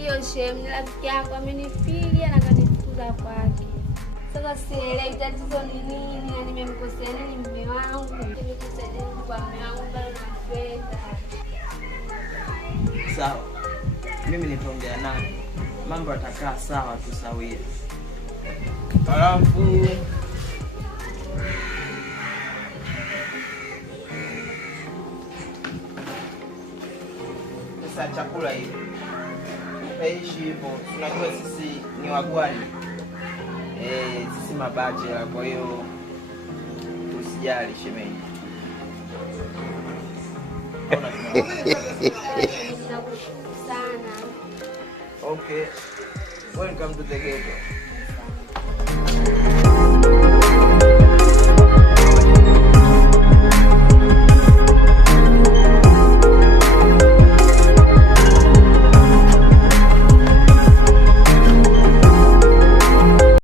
Ndio shem, rafiki yako amenipiga na kanifukuza kwake. Sasa sielewi tatizo ni nini na nimemkosea nini mume wangu. Nimekosea nini kwa mume wangu bado nampenda. Sawa. Mimi nitaongea naye. Mambo yatakaa sawa tu sawia. Alafu sasa chakula hivi. Tutaishi hivyo. Tunajua sisi ni wagwani. Sisi mabachela, kwa hiyo usijali shemeji. Sana. Okay. Welcome to the ghetto.